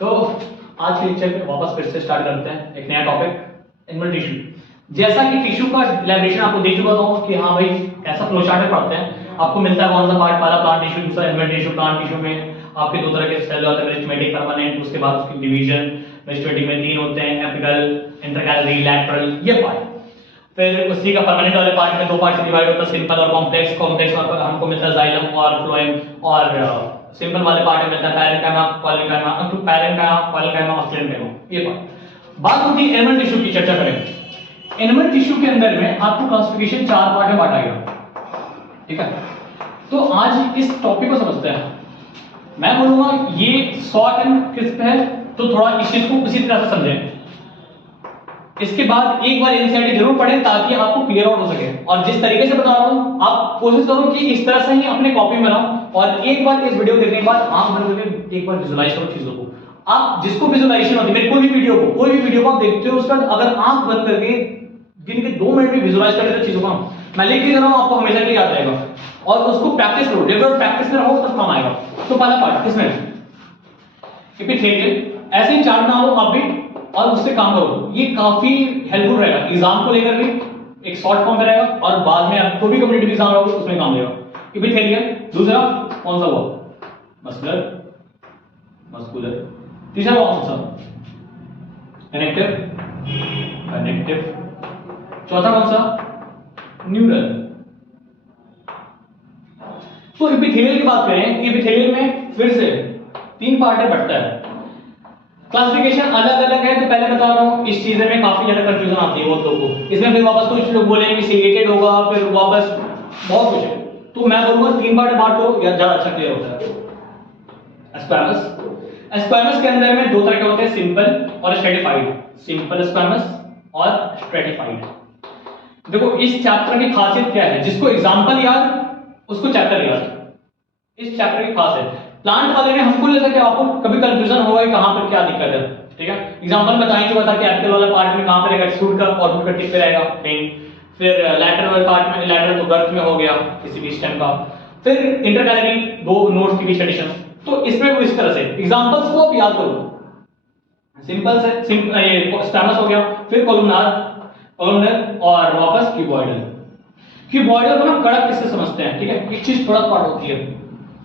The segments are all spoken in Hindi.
तो आज के लेक्चर में वापस फिर से स्टार्ट करते हैं एक नया टॉपिक, एनिमल टिश्यू। जैसा कि टिश्यू का इलैबोरेशन आपको दे चुका था कि हाँ भाई कैसा फ्लो चार्ट में पढ़ते हैं, आपको मिलता है कौन सा पार्ट, पहला प्लांट टिश्यू, दूसरा एनिमल टिश्यू। प्लांट टिश्यू में आपके दो तरह के सेल होते हैं, मेरिस्टेमेटिक, परमानेंट, उसके बाद उसकी डिवीजन। मेरिस्टेमेटिक में तीन होते हैं, एपिकल, इंटरकैलरी, लैटरल, ये पार्ट। फिर उसी का परमानेंट वाले पार्ट में दो पार्ट से डिवाइड होता है, सिंपल और कॉम्प्लेक्स। कॉम्प्लेक्स में हमको मिलता है जाइलम और फ्लोएम, और सिंपल वाले पार्ट में मिलता है पैरेन्काइमा, कॉलिकाइमा, पैरेन्काइमा, कॉलिकाइमा, ऑस्ट्रेनकाइमा, ये पार्ट। बात होती है एनिमल टिश्यू की, चर्चा करें। एनिमल टिश्यू के अंदर में आपको क्लासिफिकेशन चार पार्ट में बांटा गया, ठीक है। तो आज इस टॉपिक को समझते हैं। मैं बोलूंगा ये शॉर्ट एंड क्रिस्प है, तो थोड़ा इस चीज को उसी तरह से समझें। इसके बाद एक बार एनसीईआरटी जरूर पढ़ें ताकि आपको क्लियर आउट हो सके। और जिस तरीके से बता रहा हूं आप कोशिश करो कि इस तरह से ही अपने कॉपी में बनाओ, और एक बार इस वीडियो देखने के बाद आंख बंद करके एक बार विजुलाइज करो चीजों को। आप जिसको विजुलाइजेशन होती है, मेरी कोई भी वीडियो को आप देखते हो, उसका अगर आंख बंद करके गिन के 2 मिनट में विजुलाइज कर लेते चीजों को, मैं लिख के दे रहा हूं, आपको हमेशा के लिए याद रहेगा। और उसको प्रैक्टिस करो, रेगुलर प्रैक्टिस में रहो तब काम आएगा। तो पहला पार्ट किसमें, एपिथेलियल। ऐसे ही चार नाम लो आप भी और उससे काम करो, ये काफी हेल्पफुल रहेगा। एग्जाम को लेकर भी एक शॉर्ट फॉर्म में रहेगा, और बाद में आप कोई भी कम्पिटिटिव एग्जाम होगा उसमें काम देगा। एपिथेलियल। दूसरा कौन सा हुआ, मस्कुलर, मस्कुलर। तीसरा कौन सा, कनेक्टिव, कनेक्टिव। चौथा कौन सा, न्यूरल। तो एपिथेलियल की बात करें, एपिथेलियल में फिर से 3 पार्ट में बढ़ता है। क्लासिफिकेशन अलग अलग है, तो पहले बता रहा हूं इस चीज में काफी ज्यादा कंफ्यूजन आती है बहुत लोगों को। इसमें फिर वापस कुछ लोग बोलेंगे कि सिलिकेटेड होगा, फिर वापस बहुत कुछ है। तो मैं बोलूंगा 3 पार्ट में बांट लो, या ज्यादा अच्छा क्लियर होता है। स्क्वैमस। स्क्वैमस के अंदर में 2 तरह के होते हैं, सिंपल और स्ट्रेटिफाइड। सिंपल स्क्वैमस और स्ट्रेटिफाइड। देखो इस चैप्टर की खासियत क्या है, जिसको एग्जांपल याद उसको चैप्टर याद। इस चैप्टर की खासियत प्लांट वाले में हमको लगता है कि आपको कभी कंफ्यूजन होगा कि कहां पर क्या दिक्कत है, ठीक है। एग्जांपल बताएं जो बता कि एपिकल वाला पार्ट में कहां पर रहेगा, एक्सट्रूड का और रूट का टिप पे रहेगा कहीं। फिर लैटरल वाले पार्ट में, लैटरल तो गर्थ में हो गया किसी भी स्टेम का। फिर इंटरकैलरी, 2 नोड्स के बीच एडिशन। तो इसमें वो इस तरह से एग्जांपल्स को आप याद करो। सिंपल से ये स्क्वैमस हो गया, फिर कोलुमनार, कोलुमनर, और वापस क्यूबॉइडल। क्यूबॉइडल को ना कड़क किससे समझते हैं, ठीक है। एक चीज कड़क पार्ट होती है,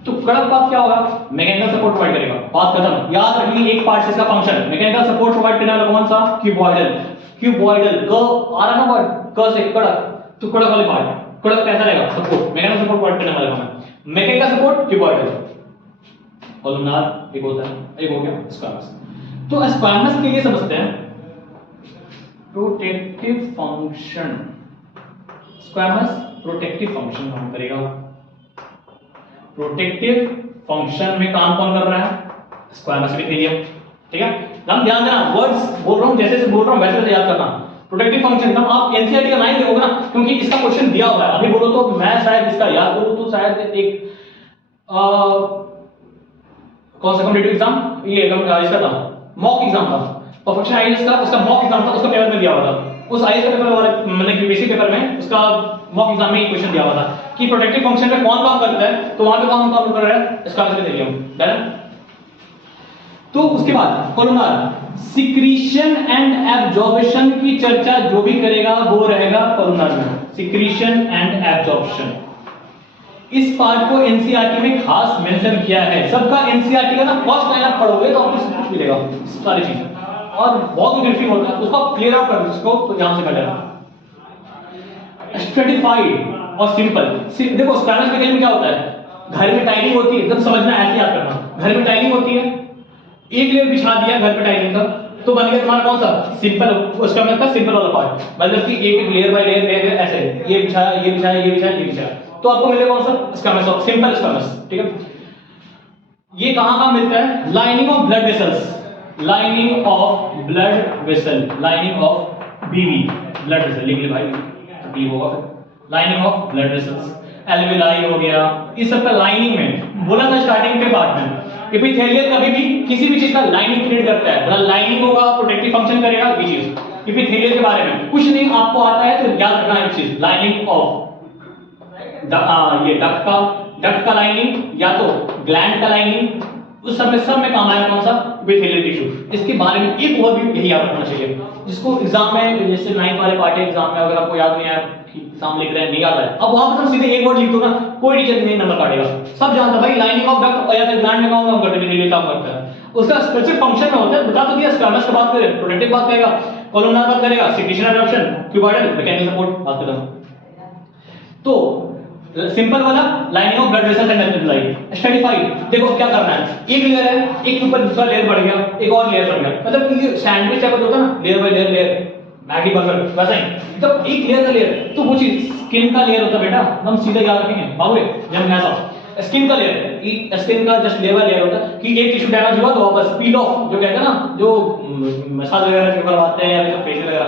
तो कड़क पार्ट क्या होगा, मैकेनिकल सपोर्ट प्रोवाइड करेगा। बात खत्म। याद रखिए एक पार्ट से इसका फंक्शन, मैकेनिकल सपोर्ट प्रोवाइड करने वाला कौन सा, क्यूबॉइडल। क्यूबॉइडल क आ रहा ना वर्ड, क से कड़क, तो कड़क वाले पार्ट, कड़क कैसा रहेगा, सपोर्ट, मैकेनिकल सपोर्ट प्रोवाइड करने वाला कौन है, मैकेनिकल सपोर्ट, क्यूबॉइडल। कोलुमनार एक होता है, एक हो गया स्क्वैमस। तो स्क्वैमस के लिए समझते हैं protective function. Squamous protective function काम करेगा। प्रोटेक्टिव फंक्शन में काम कौन कर रहा है, स्क्वैमस एपिथेलियम, ठीक है। हम ध्यान देना, वर्ड्स बोल रहा हूं जैसे से बोल रहा हूं वैसे वैसे याद करना। प्रोटेक्टिव फंक्शन हम आप एनसीईआरटी का 9 देखोगे ना, क्योंकि इसका क्वेश्चन दिया हुआ है। अभी बोलो तो मैं शायद इसका याद करूं तो शायद एक कौन सा कॉम्पिटिटिव एग्जाम, ये इसका था, मॉक एग्जाम था, परफेक्शन आईएएस का, उसका मॉक एग्जाम था, उसका पेपर में दिया हुआ था। उस आईएएस का पेपर वाला मतलब कि बेसिक पेपर में उसका मॉक एग्जाम में एक क्वेश्चन दिया हुआ था कि प्रोटेक्टिव फंक्शन में कौन काम करता है, तो वहां पे कौन काम कर रहा है, इसका एपिथेलियम, डन। तो उसके बाद कोलुमनार, सिक्रीशन एंड एब्जॉर्प्शन की चर्चा जो भी करेगा वो रहेगा कोलुमनार में, सिक्रीशन एंड एब्जॉर्प्शन। इस पार्ट को एनसीईआरटी में खास मेंशन किया है। सबका एनसीईआरटी का ना फर्स्ट लाइन आप पढ़ोगे तो आपको सब कुछ मिलेगा, सारी चीजें, और बहुत कंफ्यूजिंग होता है, उसको आप क्लियर आउट कर दो, इसको तो ध्यान से कर लेना। स्ट्रेटिफाइड और सिंपल। देखो स्क्वैमस में क्या होता है, घर में टाइलिंग होती है, एकदम समझना, ऐसे याद करना। घर में टाइलिंग होती है, एक लेयर बिछा दिया घर पे टाइलिंग का, तो बन गया तुम्हारा कौन सा, सिंपल। उसका मतलब सिंपल वाला पार्ट, मतलब कि एक लेयर बाय लेयर लेयर ऐसे, ये बिछाया, ये बिछाया, ये बिछाया, ये बिछाया, तो आपको मिलेगा कौन सा, स्क्वैमस, सिंपल स्क्वैमस, ठीक है। ये कहां मिलता है, lining of blood vessels, lining of blood vessel, lining of बीवी, ब्लड वेसल, लिख ले भाई, तकलीफ होगा फिर। Lining of blood vessels, alveoli हो गया, इस सब का लाइनिंग में बोला था स्टार्टिंग के पार्ट में। एपिथेलियल कभी भी किसी भी चीज का लाइनिंग क्रिएट करता है, मतलब लाइनिंग होगा, प्रोटेक्टिव फंक्शन करेगा, ये चीज। एपिथेलियल के बारे में कुछ नहीं आपको आता है तो याद रखना एक चीज, लाइनिंग ऑफ ये डक्ट का लाइनिंग, या तो ग्लैंड का लाइनिंग, उस सब में काम आया कौन सा, एपिथेलियल टिश्यू। इसके बारे में एक ओवरव्यू यही याद रखना चाहिए, जिसको एग्जाम में जैसे 9th वाले पार्ट है एग्जाम में, अगर आपको याद नहीं आया कि एग्जाम लिख रहे हैं नहीं आता है, अब वहां पर सीधे एक वर्ड लिख दो ना, कोई टीचर नहीं नंबर काटेगा, सब जानता है भाई लाइनिंग ऑफ डक्ट या फिर ग्लैंड में काम करते हैं, एपिथेलियल काम करता है, उसका स्पेसिफिक फंक्शन में होता है, बता तो दिया। स्क्वामस की बात करें, प्रोटेक्टिव बात करेगा, कोलोनार बात करेगा, secretion absorption, cuboidal, mechanical support बात करेगा। तो सिंपल वाला lining of blood vessels and epithelial stratified, देखो क्या करना है, एक लेयर है, एक के ऊपर दूसरा लेयर बढ़ गया, एक और लेयर बढ़ गया, मतलब कि ये सैंडविच टाइप होता है ना, layer by layer Maggi burger वैसा ही, जब एक लेयर का लेयर, तो वो चीज स्किन का लेयर होता है बेटा, हम सीधा याद रखेंगे बाबू, जब मैं ऐसा स्किन का लेयर, स्किन का जस्ट लेयर बाय लेयर होता है कि एक टिश्यू डैमेज हुआ तो वापस पील ऑफ, जो कहते हैं ना, जो मसाज वगैरह जो करवाते हैं या फिर फेशियल वगैरह,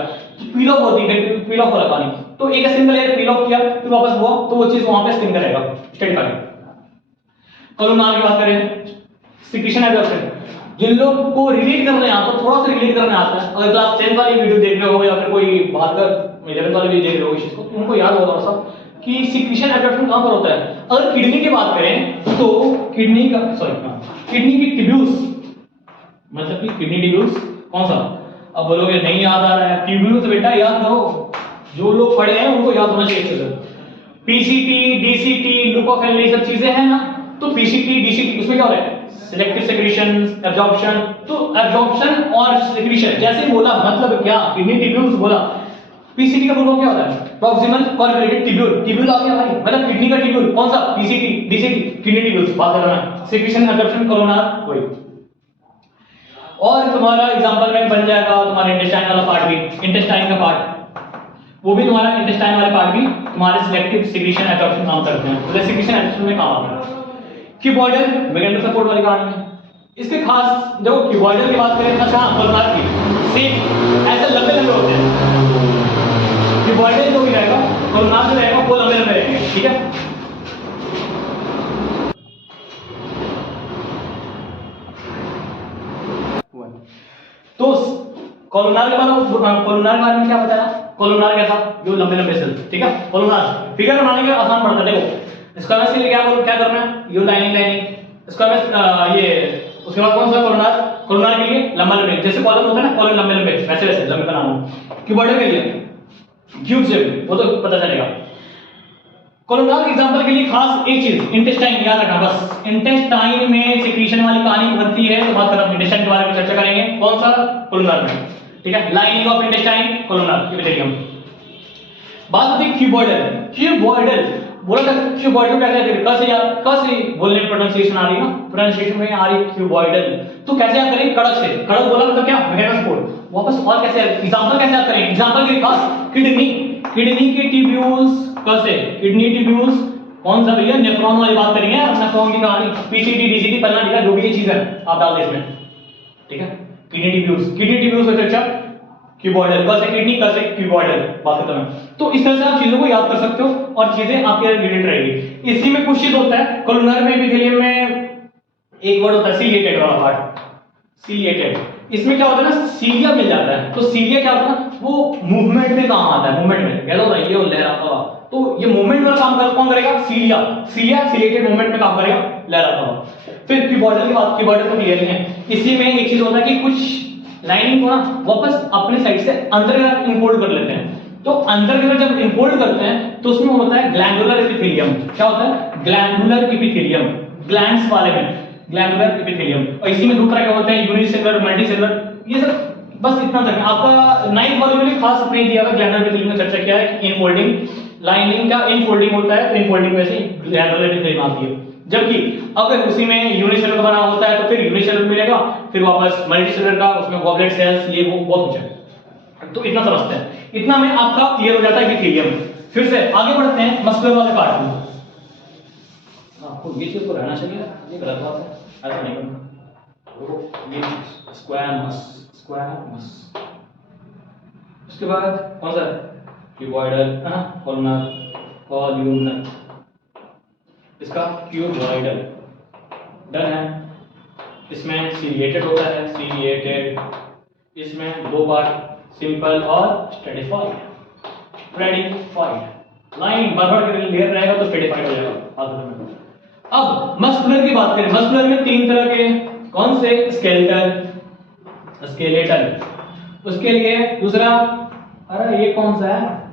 पील ऑफ होती है, पील ऑफ हो रहा पानी, तो एक स्किन का लेयर पील ऑफ किया फिर वापस हुआ, तो वो चीज वहां पे स्किन का रहेगा स्ट्रेटिफाइड। कोलोनार की बात करें, सिक्रीशन एब्जॉर्प्शन, जिन लोग को रिलेट करने आता है, थोड़ा सा रिलेट करने आता है, अगर क्लास 10 वाली वीडियो देख रहे हो या फिर कोई बाहर का 11th वाली वीडियो देख रहे हो इस चीज को, तो उनको याद होगा थोड़ा सा कि सिक्रीशन एब्जॉर्प्शन कहां पर होता है। अगर किडनी की बात करें तो किडनी का किडनी की ट्यूब्यूल्स, मतलब कि किडनी ट्यूब्यूल्स कौन सा, अब बोलोगे नहीं याद आ रहा है, ट्यूब्यूल्स बेटा याद करो, जो लोग पढ़े हैं उनको याद होना चाहिए। पीसीटी, डीसीटी, लुकोफेल, ये सब चीजें हैं ना, तो पीसीटी डीसीटी उसमें क्या हो रहा है, सिलेक्टिव सेक्रीशन, एब्जॉर्प्शन, तो एब्जॉर्प्शन और सेक्रीशन जैसे बोला मतलब क्या, किडनी ट्यूब्यूल्स बोला, पीसीटी का फुल फॉर्म क्या होता है, प्रॉक्सिमल कॉर्पोरेटेड ट्यूब्यूल, ट्यूब्यूल आ गया भाई, मतलब किडनी का ट्यूब्यूल कौन सा, पीसीटी डीसीटी, किडनी ट्यूब्यूल्स बात कर रहा है, सेक्रीशन एब्जॉर्प्शन कोलोनार वही। और तुम्हारा एग्जांपल में बन जाएगा तुम्हारा इंटेस्टाइन वाला पार्ट भी, इंटेस्टाइन का पार्ट, वो भी तुम्हारा इंटेस्टाइन वाला पार्ट भी तुम्हारे सिलेक्टिव सेक्रीशन एब्जॉर्प्शन काम करते हैं, तो सेक्रीशन एब्जॉर्प्शन में काम आता है। क्यूबॉइडल मैकेनिकल सपोर्ट वाली कहानी है, इसके खास देखो क्यूबॉइडल की बात करें, अच्छा कोलोनार की सेम ऐसे लंबे लंबे होते हैं, क्यूबॉइडल जो भी रहेगा, कोलोनार जो रहेगा वो लंबे लंबे रहेंगे, ठीक है। तो कोलोनार के बारे में क्या बताया, कोलोनार कैसा, जो लंबे लंबे सेल्स, ठीक है। कोलोनार फिगर बनाने के आसान पड़ता है, देखो स्क्वामस के लिए क्या करना है, यू लाइनिंग स्क्वामस, ये उसके बाद कौन सा कोलोनार, कोलोनार के लिए लंबा लंबे, जैसे कॉलम होता है ना, कॉलम लंबे लंबे वैसे वैसे लंबे बनाना। क्यूबॉइडल के लिए क्यूब शेप, वो तो पता चलेगा। कोलोनार के एग्जांपल के लिए खास एक चीज इंटेस्टाइन याद रखना, बस इंटेस्टाइन में सेक्रीशन वाली कहानी बनती है, तो बात करें इंटेस्टाइन के बारे में चर्चा करेंगे, कौन सा, कोलोनार में, ठीक है। Lining of intestine, columnar, epithelium. बात होती है क्यूबॉइडल, क्यूबॉइडल बोला था, क्यूबॉइडल कैसे याद करें, कैसे बोलने में प्रोनाउंसिएशन आ रही है ना, प्रोनाउंसिएशन में आ रही है क्यूबॉइडल, तो कैसे याद करें, कड़क से, कड़क बोला मतलब क्या, मैकेनिकल सपोर्ट, वापस और कैसे एग्जांपल कैसे याद करें, एग्जांपल के पास किडनी, किडनी के ट्यूब्यूल्स, कैसे किडनी ट्यूब्यूल्स कौन सा भैया, नेफ्रॉन वाली बात करेंगे, नेफ्रॉन की कहानी, पीसीटी डीसीटी पलना, ठीक है, जो भी ये चीज है आप डाल दे इसमें, ठीक है। किडनी ट्यूब्यूल्स का चर्चा, क्यूबॉइडल कैसे, किडनी कैसे, क्यूबॉइडल बात करता हूं, तो इस तरह से आप चीजों को याद कर सकते हो और चीजें आपके रिलेटेड रहेगी। इसी में कुछ चीज होता है कोलोनर में, एपिथेलियम में एक वर्ड होता है सीलिएटेड वाला पार्ट, सीलिएटेड, इसमें क्या होता है ना, सीलिया मिल जाता है, तो सीलिया क्या होता है ना, वो मूवमेंट में काम आता है, मूवमेंट में कह लो ना, ये लहराता हुआ, तो ये मूवमेंट वाला काम कौन करेगा, सीलिया, सीलिएटेड मूवमेंट में काम करेगा, लहराता हुआ। फिर क्यूबॉइडल की बात, क्यूबॉइडल तो क्लियर ही है, इसी में एक चीज होता है कि कुछ लाइनिंग को ना वापस अपने साइड से अंदर की तरफ इनफोल्ड कर लेते हैं, तो अंदर की तरफ जब इनफोल्ड करते हैं तो उसमें होता है ग्लैंडुलर एपिथेलियम, क्या होता है, ग्लैंडुलर एपिथेलियम, ग्लैंड्स वाले में ग्लैंडुलर एपिथेलियम, और इसी में दो तरह के होते हैं, यूनिसेलुलर, मल्टीसेलुलर, ये सब बस इतना तक। आपका 9th वाले में खास नहीं दिया था, ग्लैंडुलर एपिथेलियम में चर्चा किया है कि इनफोल्डिंग, लाइनिंग का इनफोल्डिंग होता है, तो इनफोल्डिंग में से ग्लैंडुलर एपिथेलियम आती है, जबकि अगर उसी में यूनिसेलुलर बना होता है तो फिर यूनिसेलुलर मिलेगा, फिर वापस मल्टीसेलुलर का, उसमें गॉबलेट सेल्स, ये वो बहुत कुछ है, तो इतना समझते हैं, इतना में आपका क्लियर हो जाता है एपिथेलियम। फिर से आगे बढ़ते हैं मस्कुलर वाले पार्ट में, आपको ये चीज तो रहना चाहिए, ये गलत बात है, ऐसा नहीं करना, ये स्क्वामस, उसके बाद कौन सा, क्यूबॉइडल, कोलोनर, कॉल्यूमनर, इसका क्यूबॉइडल डन है। इसमें सीलिएटेड होता है, सीलिएटेड, इसमें दो पार्ट, सिंपल और स्ट्रेटिफाइड, स्ट्रेटिफाइड, लाइन बराबर के लेयर रहेगा तो स्ट्रेटिफाइड हो जाएगा। अब मस्कुलर की बात करें, मस्कुलर में तीन तरह के, कौन से? स्केलेटल, स्केलेटल, उसके लिए दूसरा, अरे ये कौन सा है?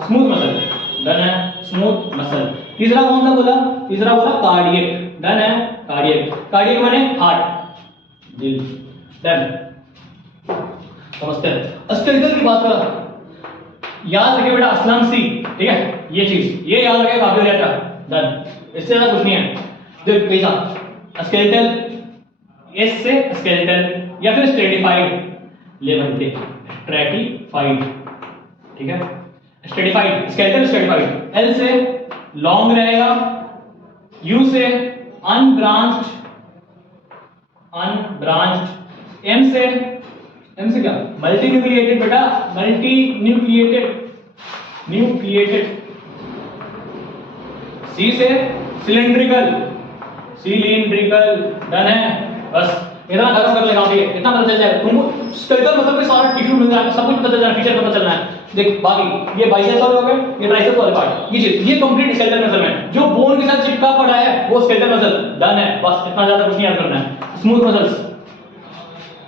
स्मूथ मसल, डन है, स्मूथ मसल। तीसरा कौन सा बोला? तीसरा बोला कार्डियक, डन है, कार्डियक। कार्डियक माने हार्ट, दिल, डन, समझते हैं। स्केलेटल की बात करा, याद रखिए बेटा, असलम सी, ठीक है, ये चीज ये याद रखिए, काफी हो जाता, डन, इससे ज्यादा कुछ नहीं है। जो पैसा स्केलेटल, एस से स्केलेटल या फिर स्ट्रेटिफाइड लेवल पे, स्ट्रेटिफाइड, ठीक है, स्ट्रेटिफाइड, स्केलेटल स्ट्रेटिफाइड। एल से लॉन्ग रहेगा, यू से अनब्रांच्ड, अनब्रांच्ड, एम से क्या? मल्टी न्यूक्लिएटेड बेटा, मल्टी न्यूक्लिएटेड, न्यूक्लिएटेड। सी से सिलिंड्रिकल, सिलिंड्रिकल, डन है। बस इतना खत्म कर लेगा, ठीक है, इतना पता चल जाएगा तुमको। स्केलेटल मतलब कि सारा टिश्यू मिल जाएगा, सब कुछ पता चल जाएगा, फीचर पता चलना है। देख बाकी ये बाइसेप्स वाले हो गए, ये ट्राइसेप्स वाले पार्ट, ये चीज, ये कंप्लीट स्केलेटल मसल में जो बोन के साथ चिपका पड़ा है वो स्केलेटल मसल, डन है। बस इतना ज्यादा कुछ नहीं याद करना है। स्मूथ मसल्स,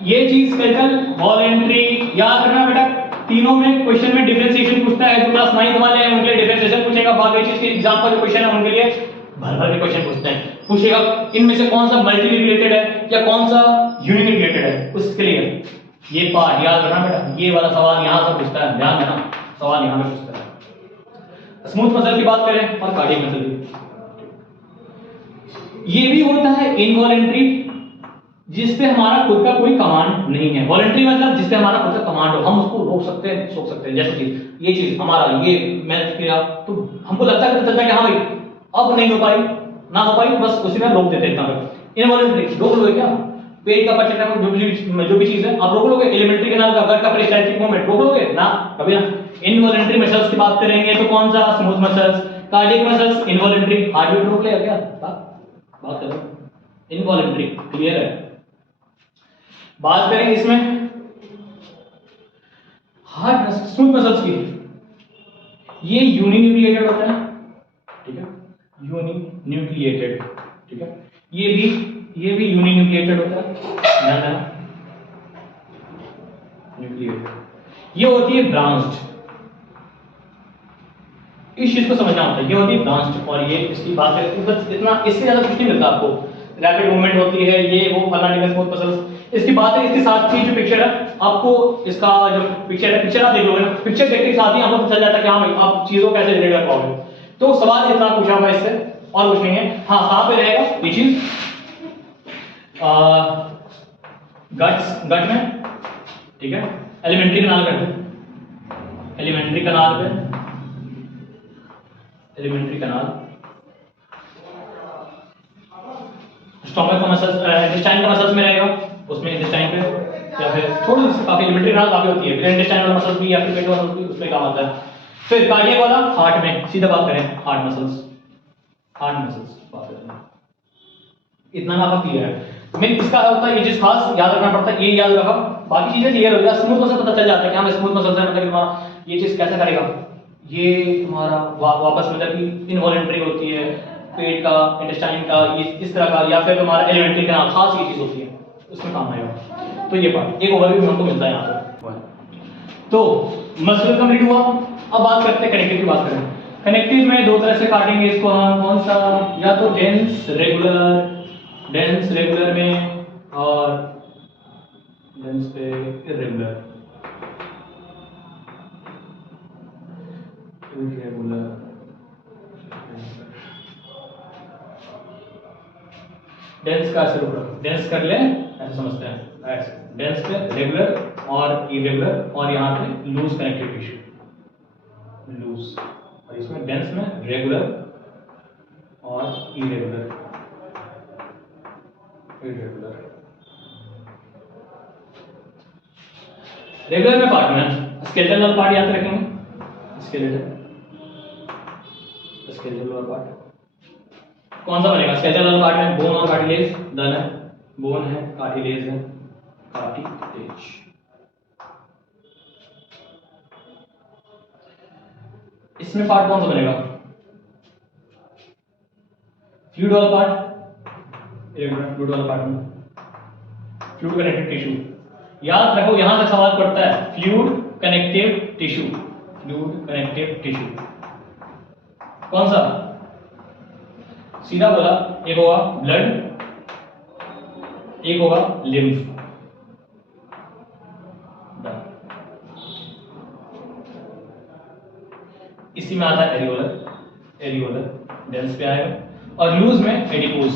ये चीज स्केलेटल, वॉलेंट्री, याद रखना बेटा। तीनों में क्वेश्चन में डिफरेंशिएशन पूछता है, जो क्लास 9 वाले हैं उनके लिए डिफरेंशिएशन पूछेगा, बाकी चीज के एग्जाम का जो क्वेश्चन है उनके लिए भर भर के क्वेश्चन पूछते हैं, पूछेगा इनमें से कौन सा मल्टी रिलेटेड है या कौन सा यूनिक रिलेटेड है, उसके लिए ये पार्ट याद रखना बेटा। ये वाला सवाल यहां से पूछता है, ध्यान देना, सवाल यहां पे पूछता है। स्मूथ मसल की बात करें और कार्डियक मसल की, ये भी होता है इनवॉलेंट्री, जिस पे हमारा खुद का कोई कमांड नहीं है। वॉलंटरी मतलब जिस पे हमारा खुद का कमांड हो, हम उसको रोक सकते हैं, सोच सकते हैं। जैसे चीज, ये चीज हमारा, ये मैंने किया तो हमको लगता है, चलता है कि हाँ भाई अब नहीं हो पाई, ना हो पाई, बस उसी में रोक देते हैं। इतना इनवॉलंटरी रोक लोगे क्या? पेट का पचटा, जो भी चीज है आप रोक लोगे? एलिमेंट्री कैनाल का गट का पेरिस्टाल्टिक मूवमेंट रोक लोगे ना? कभी ना। इनवॉलंटरी मसल्स की बात करेंगे तो कौन सा? Smooth muscles, cardiac muscles, involuntary. Heartbeat रोक लेगा क्या? बात करो, इनवॉलंटरी, क्लियर है। बात करेंगे इसमें हार्ट स्मूथ मसल्स की, ये यूनिन्यूक्लिएटेड होता है, ठीक है, यूनिन्यूक्लिएटेड, ठीक है, ये भी यूनिन्यूक्लिएटेड होता है, ध्यान देना, न्यूक्लिएटेड। ये होती है ब्रांच्ड, इस चीज को समझना होता है, ये होती है ब्रांच्ड। और ये इसकी बात करें तो इतना, इससे ज्यादा कुछ नहीं मिलता आपको। रैपिड मूवमेंट होती है, ये वो फलाना ढिमका स्मूथ मसल्स। इसकी बात है, इसके साथ ही जो पिक्चर है आपको, इसका जो पिक्चर है, पिक्चर आप देख लोगे ना, पिक्चर देखने के साथ ही आपको पता चल जाता है कि हाँ भाई आप चीजों कैसे रिलेट कर पाओगे। तो सवाल इतना पूछा हुआ इससे, और कुछ नहीं है। हाँ, कहां पे रहेगा ये चीज? गट में, ठीक है, एलिमेंट्री कनाल कर दो, एलिमेंट्री कनाल पे, एलिमेंट्री कनाल। स्टोमक का मसल्स, इंटेस्टाइन का मसल्स में रहेगा, उसमें इंटेस्टाइन पे, या फिर थोड़ी सी काफी एलिमेंट्री कनाल काफी होती है, फिर इंटेस्टाइन वाला मसल्स भी या फिर पेट वाला मसल्स भी उसमें काम आता है। फिर कार्डियक वाला हार्ट में, सीधा बात करें हार्ट मसल्स, हार्ट मसल्स बात करते हैं। इतना ना आपका क्लियर है। मैं इसका होता है, ये चीज खास याद रखना पड़ता है, ये याद रखा, बाकी चीजें क्लियर हो जाए। स्मूथ मसल पता चल जाता है कि हाँ स्मूथ मसल्स है, मतलब हमारा ये चीज कैसे करेगा, ये तुम्हारा वापस मतलब कि इनवॉलेंट्री होती है, पेट का, इंटेस्टाइन का, ये इस तरह का, या फिर तुम्हारा एलिमेंट्री का खास ये चीज होती है, उसमें काम आएगा। तो ये पार्ट एक ओवरव्यू हमको मिलता है यहाँ पे। तो मसल कंप्लीट हुआ। अब बात करते हैं कनेक्टिव की, बात करें कनेक्टिव में दो तरह से काटेंगे इसको हम, कौन सा? या तो डेंस रेगुलर, डेंस रेगुलर में, और डेंस पे इरेगुलर, इरेगुलर। डेंस का ऐसे डेंस कर ले, ऐसे समझते हैं, ऐसे डेंस पे रेगुलर और इरेगुलर, और यहाँ पे लूज कनेक्टिव टिश्यू, लूज, और इसमें डेंस में रेगुलर और इरेगुलर, इरेगुलर। रेगुलर में पार्ट में स्केलेटल वाला पार्ट याद रखेंगे, स्केलेटल, स्केलेटल वाला पार्ट कौन सा बनेगा? स्केलेटल वाला पार्ट में बोन और कार्टिलेज, डन है, बोन है, कार्टिलेज है, कार्टिलेज। इसमें पार्ट कौन सा बनेगा? फ्लूइड वाला पार्ट, फ्लूइड वाला पार्ट में फ्लूइड कनेक्टिव टिश्यू। याद रखो यहां से सवाल पड़ता है, fluid connective tissue, fluid connective tissue कौन सा? सीधा बोला, एक होगा ब्लड, एक होगा लिम्फ। इसी में आता है एरियोलर, एरियोलर डेंस पे आएगा, और लूज में एडिपोज।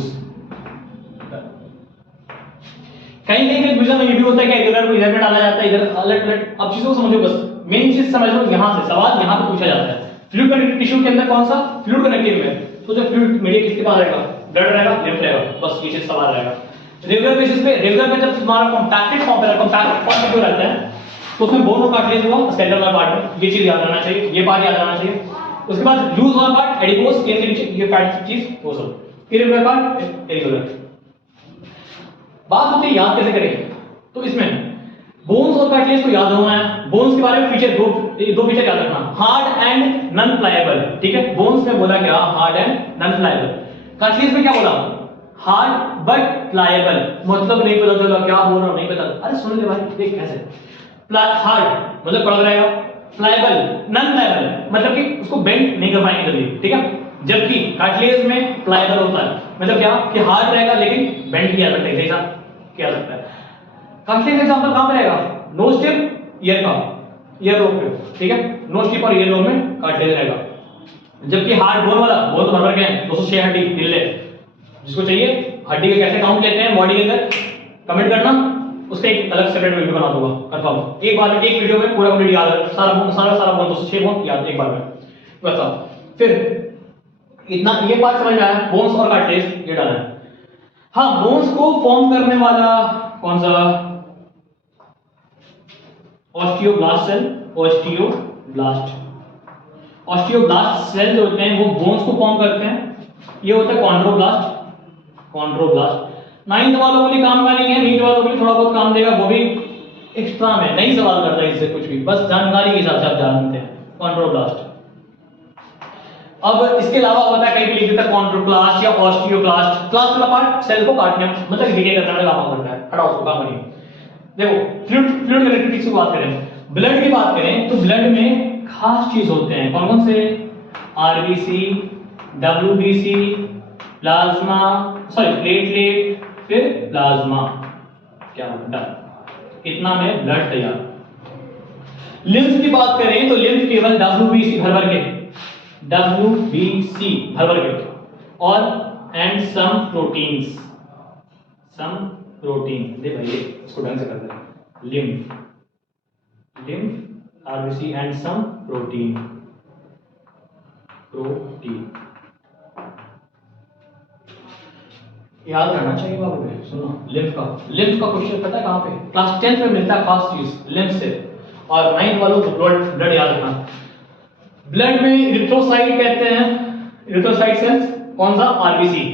कहीं कहीं कंफ्यूजन ये भी होता है कि एरियोलर को इधर में डाला जाता है, इधर अलग अलग। अब चीजों को समझो, बस मेन चीज समझ लो, यहां से सवाल यहां पे पूछा जाता है, फ्लूइड कनेक्टिव टिश्यू के अंदर कौन सा? फ्लूइड कनेक्टिव में। तो जो फ्लूइड मीडिया किसके पास रहेगा? ब्लड रहेगा, लिम्फ रहेगा, बस ये चीज सवाल रहेगा। रेगुलर बेसिस पे, रेगुलर में जब तुम्हारा कॉम्पैक्टेड फॉर्म पे, कॉम्पैक्ट फॉर्म में क्यों रहता है, तो उसमें बोन और कार्टिलेज होगा स्केलेटल वाला पार्ट में, ये चीज याद रहना चाहिए, ये पार्ट याद रहना चाहिए। उसके बाद लूज वाला पार्ट एडिपोज, स्किन के नीचे ये फैट चीज, वो सब। Irregular part areolar. बात होती है याद कैसे करें, तो इसमें बोन्स और कार्टिलेज को याद होना है। बोन्स के बारे में फीचर दो फीचर याद रखना, हार्ड एंड नॉन प्लायबल, ठीक है। बोन्स में बोला क्या? Hard and non pliable. Cartilage में क्या बोला? Hard but pliable. मतलब नहीं पता चला क्या बोल रहा हूं, नहीं पता, अरे सुन ले भाई, देख कैसे। हार्ड मतलब कड़क रहेगा, प्लायबल नॉन प्लायबल मतलब कि उसको बेंड नहीं कर पाएंगे जल्दी, ठीक है। जबकि कार्टिलेज में प्लायबल होता है, मतलब क्या कि हार्ड रहेगा लेकिन बेंड किया सकता है, जैसा किया सकता है। कार्टिलेज एग्जांपल कहां पे रहेगा? नोज टिप, ईयर का, ईयर लोब पे, ठीक है। नोज टिप और ईयर लोब में कार्टिलेज रहेगा। जबकि हार्ड बोन वाला, बोन तो भर के हैं 206 हड्डी, दिल ले, जिसको चाहिए हड्डी के कैसे काउंट लेते हैं बॉडी के अंदर, कमेंट करना, उसका एक अलग सेपरेट वीडियो बना दूंगा, कंफर्म। एक बार में, एक वीडियो में पूरा कंप्लीट याद है, सारा बोन 206 बोन याद एक बार में, वैसा। फिर इतना ये बात समझ में आया, बोन्स और कार्टिलेज ये डाला है। हाँ, बोन्स को फॉर्म करने वाला कौन सा? Osteoblast cell, osteoblast. Osteoblast cell जो होते हैं वो बोन्स को फॉर्म करते हैं। ये होता है कॉन्ड्रोब्लास्ट, कॉन्ड्रोब्लास्ट। 9th वालों के लिए काम का नहीं है, 8th वालों के लिए थोड़ा बहुत काम देगा, वो भी एक्स्ट्रा में, नहीं सवाल करता है इससे कुछ भी, बस जानकारी के हिसाब से आप जानते हैं कॉन्ड्रोब्लास्ट। अब इसके अलावा होता है, कहीं भी लिख देता है कॉन्ड्रोब्लास्ट या ऑस्टियोब्लास्ट। क्लास वाला पार्ट सेल को काटने मतलब डिके करने वाला काम करता है, हटाओ उसको, काम नहीं। देखो फ्लूइड कनेक्टिविटी की बात करें, ब्लड की बात करें, तो ब्लड में खास चीज होते हैं, कौन कौन से? RBC, WBC, plasma, sorry platelet, फिर प्लाज्मा। क्या डन, इतना में ब्लड तैयार। लिम्फ की बात करें तो लिम्फ केवल डब्ल्यूबीसी भर के, डब्ल्यूबीसी भर के, और and some proteins, some protein. दे भाई इसको ढंग से कर दे, lymph, lymph, RBC and some protein, protein याद रहना चाहिए बाबू। सुनो, लिम्फ का क्वेश्चन पता है कहां पे? क्लास 10th में मिलता है, खास चीज लिम्फ से। और 9th वालों को ब्लड याद रखना। ब्लड में इरिथ्रोसाइट कहते हैं, इरिथ्रोसाइट सेल्स, कौन सा? आरबीसी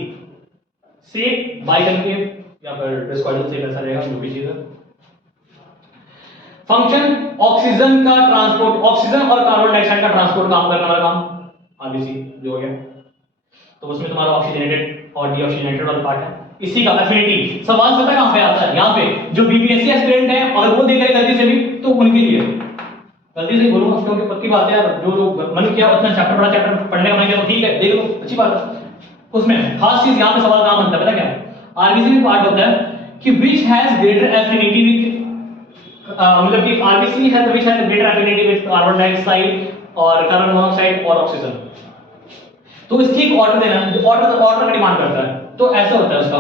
से बाइकनकेव या फिर डिस्कॉइडल से ऐसा रहेगा, जो भी चीज है। फंक्शन ऑक्सीजन का ट्रांसपोर्ट, ऑक्सीजन और कार्बन डाइऑक्साइड का ट्रांसपोर्ट काम करने वाला काम आरबीसी जो हो गया। तो उसमें तुम्हारा ऑक्सीजनेटेड और डीऑक्सीजनेटेड वाला पार्ट है। इसी का एफिनिटी सवाल पता कहां पे आता है? यहां पे। जो बीपीएससी एस्पिरेंट है और वो देख रहे गलती से भी, तो उनके लिए गलती से बोलूंगा क्योंकि पक्की बात है यार, जो मन किया उतना चैप्टर पढ़ा, चैप्टर पढ़ने का मन किया तो ठीक है, देख लो, अच्छी बात है। उसमें खास चीज यहां पे सवाल कहां बनता है पता क्या? आरबीसी में पार्ट होता है कि which has greater affinity with, मतलब कि RBC has which has greater affinity with carbon dioxide और कार्बन मोनोऑक्साइड और ऑक्सीजन। तो इसकी एक ऑर्डर देना, जो ऑर्डर का डिमांड करता है। तो ऐसा होता है उसका,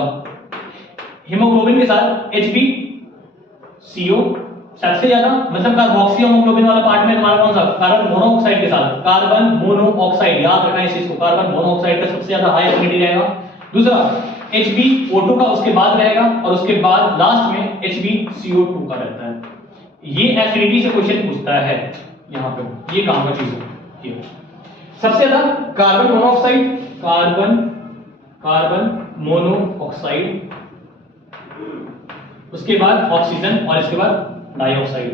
हीमोग्लोबिन के साथ HbCO सबसे ज्यादा, मतलब कार्बोक्सी हीमोग्लोबिन वाला पार्ट में तुम्हारा कौन सा? कार्बन मोनोऑक्साइड के साथ, कार्बन मोनोऑक्साइड, याद रखना इस चीज को, कार्बन मोनोऑक्साइड का सबसे ज्यादा हाई एफिनिटी रहेगा। दूसरा HbO2 का उसके बाद रहेगा, और उसके बाद लास्ट में HbCO2 का रहता है। ये एफिनिटी से क्वेश्चन पूछता है यहां पे, ये काम का चीज है। ये सबसे ज्यादा कार्बन मोनोऑक्साइड, कार्बन मोनोऑक्साइड, उसके बाद ऑक्सीजन, और इसके बाद डाइऑक्साइड,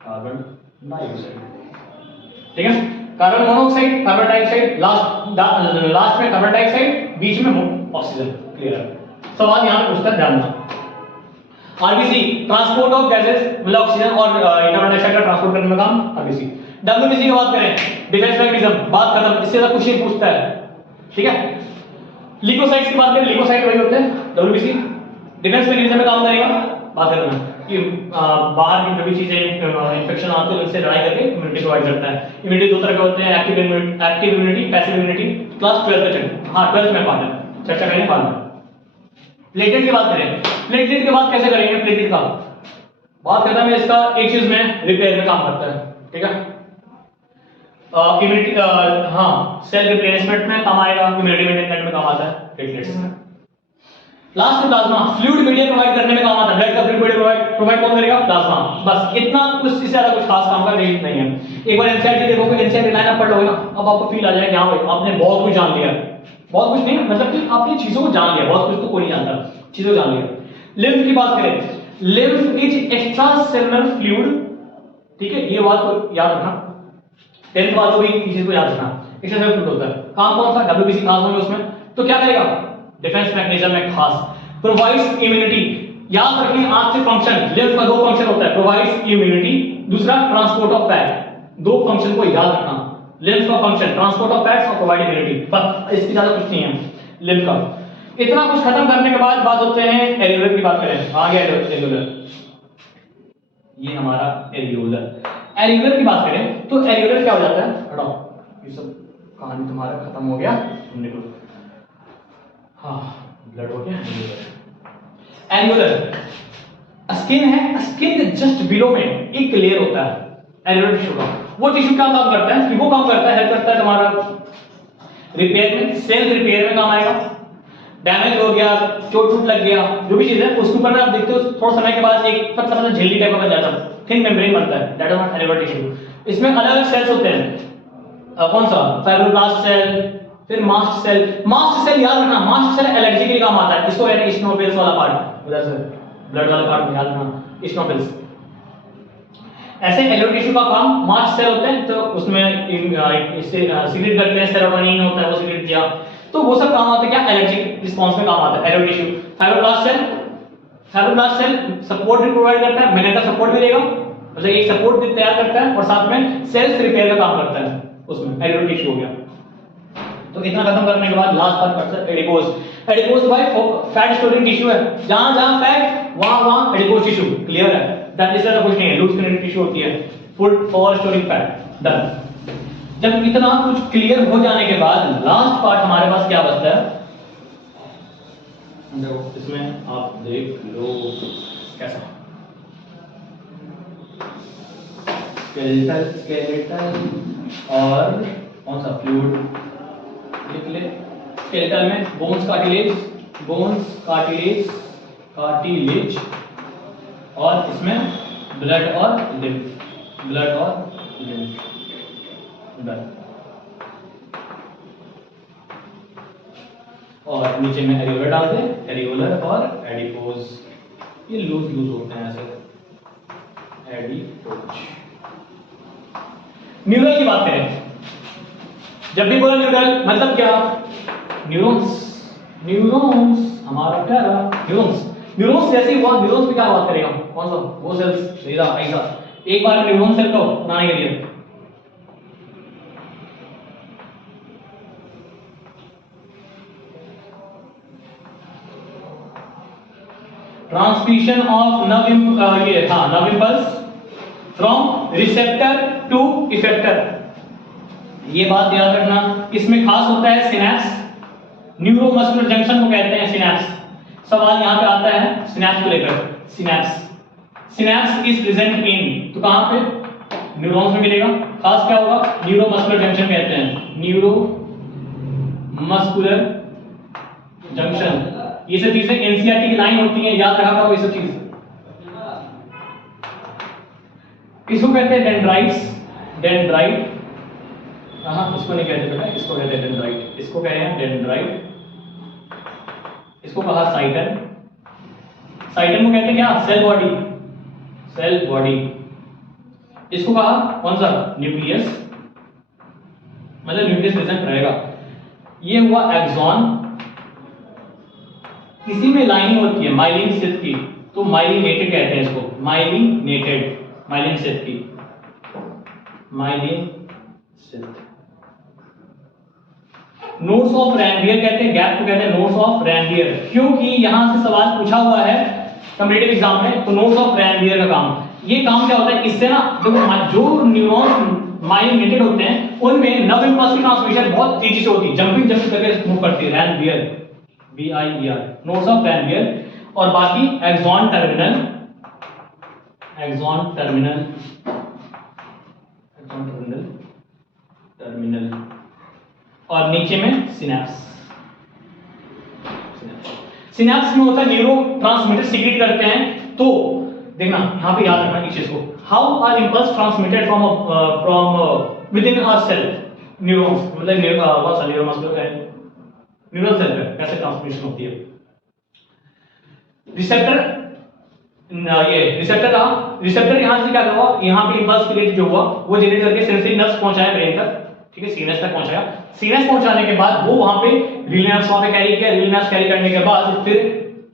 कार्बन डाइऑक्साइड, ठीक है। Carbon monoxide, carbon dioxide, last में कार्बन डाइऑक्साइड, बीच में ऑक्सीजन। क्लियर है? सवाल यहाँ पे पूछता है, ध्यान देना। आरबीसी ट्रांसपोर्ट ऑफ गैसेस, मतलब ऑक्सीजन और कार्बन डाइऑक्साइड का ट्रांसपोर्ट करने में काम आरबीसी। डब्ल्यूबीसी की बात करें, डिफेंस मैकेनिज्म, बात खत्म, इससे ज्यादा क्वेश्चन पूछता है, ठीक है। लिकोसाइट्स की बात करें, लिकोसाइट वही होते हैं डब्ल्यूबीसी, डिफेंस मैकेनिज्म में काम करेगा, बात करना कि बाहर की जो भी चीजें इंफेक्शन आते हैं उनसे लड़ाई करके इम्यूनिटी प्रोवाइड करता है। इम्यूनिटी दो तरह के होते हैं, active immunity, passive immunity. Class 12 तक, हाँ 12 में बात है, चर्चा करेंगे बाद में। प्लेटलेट की बात करें, प्लेटलेट की बात कैसे करेंगे, प्लेटलेट का बात करता है इसका एक चीज में रिपेयर में काम करता है, ठीक है। इम्यूनिटी हाँ सेल रिप्लेसमेंट में काम आएगा, इम्यूनिटी मेंटेन में काम आता है प्लेटलेट्स। लास्ट में प्लाज्मा, फ्लूइड मीडिया प्रोवाइड करने में काम आता है, ब्लड का फ्लूइड मीडिया प्रोवाइड कौन करेगा, प्लाज्मा। बस इतना, कुछ इससे ज्यादा कुछ खास काम का नीड नहीं है। एक बार एनसीईआरटी देखोगे, एनसीईआरटी लाइन आप पढ़ लोगे ना, अब आपको फील आ जाएगा हां भाई आपने बहुत कुछ जान लिया, बहुत कुछ नहीं मतलब कि आपने चीजों को जान लिया, बहुत कुछ तो कोई नहीं जानता, चीजों जान लिया। लिम्फ की बात करें, lymph is extra cellular fluid, ठीक है, ये बात को याद रखना, 10th वालों भी इस चीज को याद रखना। एक्स्ट्रा सेलुलर फ्लूइड होता है, काम कौन सा, डब्ल्यूबीसी खास होंगे उसमें, तो क्या करेगा, डिफेंस मैकेनिज्म में खास, प्रोवाइड्स इम्यूनिटी। याद रखें आज से फंक्शन, लिम्फ का दो फंक्शन होता है, प्रोवाइड्स इम्यूनिटी, दूसरा ट्रांसपोर्ट ऑफ फैट। दो फंक्शन को याद रखना, लिम्फ का फंक्शन ट्रांसपोर्ट ऑफ फैट्स और प्रोवाइड इम्यूनिटी, बस इससे ज्यादा कुछ नहीं है लिम्फ का। इतना कुछ खत्म करने के बाद बात होते हैं एल्वियोलर की बात करें, आ गया एल्वियोलर, ये हमारा एल्वियोलर। एल्वियोलर की बात करें तो एल्वियोलर क्या हो जाता है, हटाओ ये सब कहानी तुम्हारा खत्म हो गया, तुम निकलो। हाँ ब्लड हो गया। एल्वियोलर स्किन है, स्किन के जस्ट बिलो में एक लेयर होता है एल्वियोलर टिश्यू का। वो टिश्यू क्या काम करता है कि वो काम करता है, हेल्प करता है तुम्हारा रिपेयर में, सेल रिपेयर में काम आएगा। डैमेज हो गया, चोट टूट लग गया, जो भी चीज है उसके ऊपर आप देखते हो थोड़ा समय के बाद एक पतला सा झिल्ली टाइप का बन जाता है, थिन मेम्ब्रेन बनता है, that is not alveolar tissue. इसमें अलग अलग सेल्स होते हैं, कौन सा, फाइब्रोब्लास्ट सेल, फिर मास्ट सेल। मास्ट सेल याद रखना, मास्ट सेल एलर्जी के लिए काम आता है, इसको यानी इस्नोफिल्स वाला पार्ट, उधर से ब्लड वाला पार्ट याद रखना, इस्नोफिल्स। ऐसे एल्वियोलर टिश्यू का काम, मास्ट सेल होते हैं तो उसमें इससे सीक्रेट करते हैं, सेरोटोनिन होता है वो सीक्रेट किया, तो वो सब काम आते हैं क्या, एलर्जी रिस्पांस में काम आता है alveolar tissue. Fibroblast cell support भी प्रोवाइड करता है, मैग्नेटिक सपोर्ट भी देगा, मतलब एक सपोर्ट भी तैयार करता है और साथ में सेल्स रिपेयर का काम करता है, उसमें एल्वियोलर टिश्यू हो गया। तो इतना खत्म करने के बाद लास्ट पार्ट एडिपोज। एडिपोज भाई फैट स्टोरिंग टिश्यू है, जहां फैट वहां एडिपोज टिश्यू, क्लियर है, दैट इज कुछ नहीं है, लूज कनेक्टेड टिश्यू होती है full for storing fat, done. जब इतना कुछ क्लियर हो जाने के बाद लास्ट पार्ट हमारे पास क्या बचता है, देखो इसमें आप देख लो कैसा स्केलेटल और कौन सा फ्लूइड लिख ले। स्केलेटल में बोन्स कार्टिलेज और इसमें ब्लड और लिम्फ, और नीचे में एरियोलर डाल दे, एरियोलर और एडिपोज, ये लूज होते हैं ऐसे, एडिपोज। न्यूरल की बात करें, जब भी बोला न्यूरल मतलब क्या, न्यूरॉन्स हमारा क्या रहा, न्यूरॉन्स जैसे ही हुआ, न्यूरॉन्स पे क्या बात करेगा, कौन सा, वो सेल्स, सीधा ऐसा एक बार में न्यूरॉन सेल को बनाने के लिए transmission of nerve impulse from receptor to effector, ये बात याद रखना। इसमें खास होता है सिनैप्स, न्यूरोमस्कुलर जंक्शन को कहते हैं सिनैप्स। सवाल यहां पे आता है सिनैप्स को लेकर, सिनैप्स इज प्रेजेंट इन, तो कहां पे, न्यूरॉन्स में मिलेगा। खास क्या होगा, न्यूरोमस्कुलर जंक्शन कहते हैं, न्यूरोमस्कुलर जंक्शन। ये सब चीजें एनसीईआरटी की लाइन होती हैं, याद रखा करो ये सब चीज। इसको कहते हैं डेंड्राइट, हाँ इसको नहीं कहते बेटा, इसको कहते हैं डेंड्राइट, इसको कह रहे हैं डेंड्राइट, इसको कहा साइटन को कहते हैं क्या, सेल बॉडी, इसको कहा कौन सा, न्यूक्लियस, मतलब न्यूक्लियस प्रेजेंट रहेगा। ये हुआ एक्सॉन, इसी में लाइनिंग होती है माइलिन शीथ की, तो माइलिनेटेड कहते हैं इसको, माइलिनेटेड, माइलिन शीथ की, myelin sheath. Notes of Ranvier कहते हैं, गैप को कहते हैं नोट्स ऑफ रैनवियर, क्योंकि यहां से सवाल पूछा हुआ है कॉम्पिटिटिव एग्जाम में। तो नोट्स ऑफ रैनवियर का काम, ये काम क्या होता है, इससे ना जो न्यूरॉन्स माइलिनेटेड होते हैं उनमें नर्व इंपल्स की ट्रांसमिशन बहुत तेजी से होती है, जंपिंग करके मूव करती है, Ranvier, VIER, notes of Ranvier. और बाकी axon terminal, axon terminal, axon terminal, terminal, और नीचे में सिनेप्स। सिनेप्स में होता है न्यूरो ट्रांसमीटर सीक्रेट करते हैं। तो देखना यहां पे याद रखना इस चीज को, how are impulse transmitted from within our cell, neurons, मतलब न्यूरल सेल में कैसे ट्रांसमिशन होती है। रिसेप्टर, ये रिसेप्टर रहा, रिसेप्टर यहां से क्या हुआ, यहां पे इंपल्स क्रिएट जो हुआ वो जनरेट करके सेंसरी नर्व्स पहुंचाया ब्रेन तक, ठीक है, सीनस तक पहुंचाया। सीनस पहुंचाने के बाद वो वहां पे रील नर्व्स वहां पे कैरी किया, रील नर्व्स कैरी करने के बाद फिर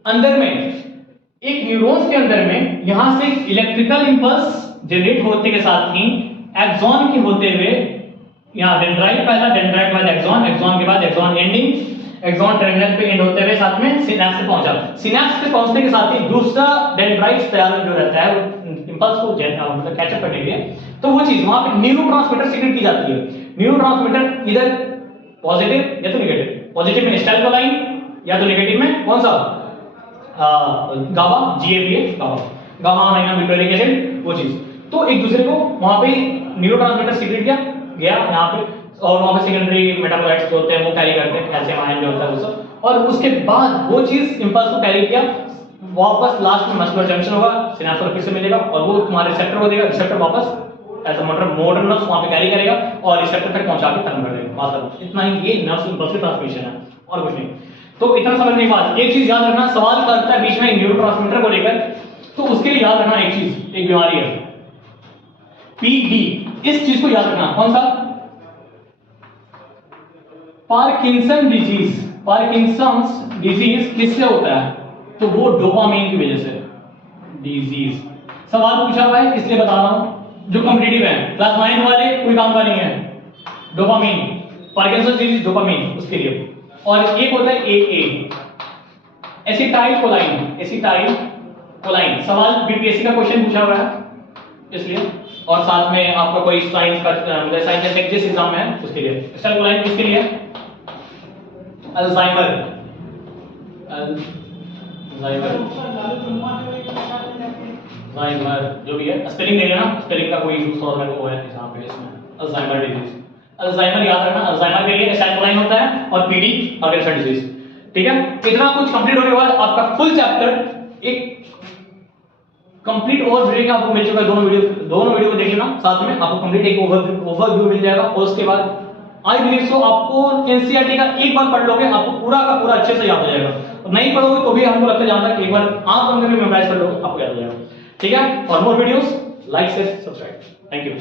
अंदर में एक न्यूरॉन्स के अंदर में यहां से इलेक्ट्रिकल इंपल्स जनरेट होते के साथ ही एक्सॉन के होते हुए यहां डेंड्राइट, पहला डेंड्राइट बाद एक्सॉन, एक्सॉन के बाद एक्सॉन एंडिंग, एक्सॉन टर्मिनल पे एंड होते हुए साथ में सिनेप्स पे पहुंचा। सिनेप्स पे पहुंचने के साथ ही दूसरा डेंड्राइट तैयार जो रहता है इंपल्स को मतलब कैचअप करने के लिए, तो वो चीज वहां पे न्यूरोट्रांसमीटर सीक्रेट की जाती है। न्यूरोट्रांसमीटर इधर पॉजिटिव या तो नेगेटिव, पॉजिटिव में एसिटाइलकोलाइन या तो नेगेटिव में कौन सा गाबा, GABA, गामा अमाइनो एसिड, वो चीज। तो एक दूसरे को वहां पे न्यूरोट्रांसमीटर सीक्रेट किया गया यहाँ पे, और वहां पे सेकेंडरी मेटाबोलाइट्स जो होते हैं वो कैरी करते हैं, कैल्शियम आयन जो होता है वो सब, और उसके बाद वो चीज इंपल्स को कैरी किया वापस लास्ट में मस्कुलर जंक्शन होगा, सिनेप्स फिर से मिलेगा और वो तुम्हारे रिसेप्टर को देगा, रिसेप्टर वापस एज अ मोटर नर्व्स वहां पे कैरी करेगा और रिसेप्टर तक पहुंचा के खत्म कर देगा, बस इतना ही। ये नर्व्स इंपल्स की ट्रांसमिशन है और कुछ नहीं। तो इतना समझने के बाद एक चीज याद रखना, सवाल करता है बीच में न्यूरोट्रांसमीटर को लेकर, तो उसके लिए याद रखना एक चीज, एक बीमारी है PD, इस चीज को याद रखना, कौन सा, पार्किंसन डिजीज। पार्किंसंस डिजीज किससे होता है, तो वो डोपामाइन की वजह से डिजीज। सवाल पूछा हुआ है इसलिए बता रहा हूं, जो कॉम्पिटिटिव है क्लास 9 वाले कोई काम का नहीं है, डोपामाइन, पार्किंसन डिजीज डोपामाइन उसके लिए। और एक होता है AA, एसिटाइल कोलाइन, एसिटाइल कोलाइन। सवाल BPSC का क्वेश्चन पूछा हुआ है इसलिए, और साथ में आपका कोई साइंस का साइंस या टेक जिस एग्जाम में है उसके लिए। एसिटाइल कोलाइन किसके लिए, अल्जाइमर, अल्जाइमर, अल्जाइमर जो भी है, स्पेलिंग दे लेना, स्पेलिंग का कोई इशू सॉल्व करना है यहां पे इसमें, अल्जाइमर डिजीज। अल्जाइमर याद रखना, अल्जाइमर के लिए एसिटाइल कोलाइन होता है और PD पार्किंसन डिजीज, ठीक है। इतना कुछ कंप्लीट होने के बाद आपका फुल चैप्टर एक कंप्लीट ओवरव्यू आपको मिल चुका है। दोनों वीडियो को देख लेना, साथ में आपको कंप्लीट एक ओवरव्यू मिल जाएगा। और उसके बाद आई बिलीव सो आपको NCERT का एक बार पढ़ लोगे आपको पूरा का पूरा अच्छे से याद हो जाएगा, और नहीं पढ़ोगे तो भी हमको लगता है जहां तक एक बार आप अंदर में मेमोराइज कर लोगे आपको याद हो जाएगा, ठीक है। और more videos like share subscribe, thank you.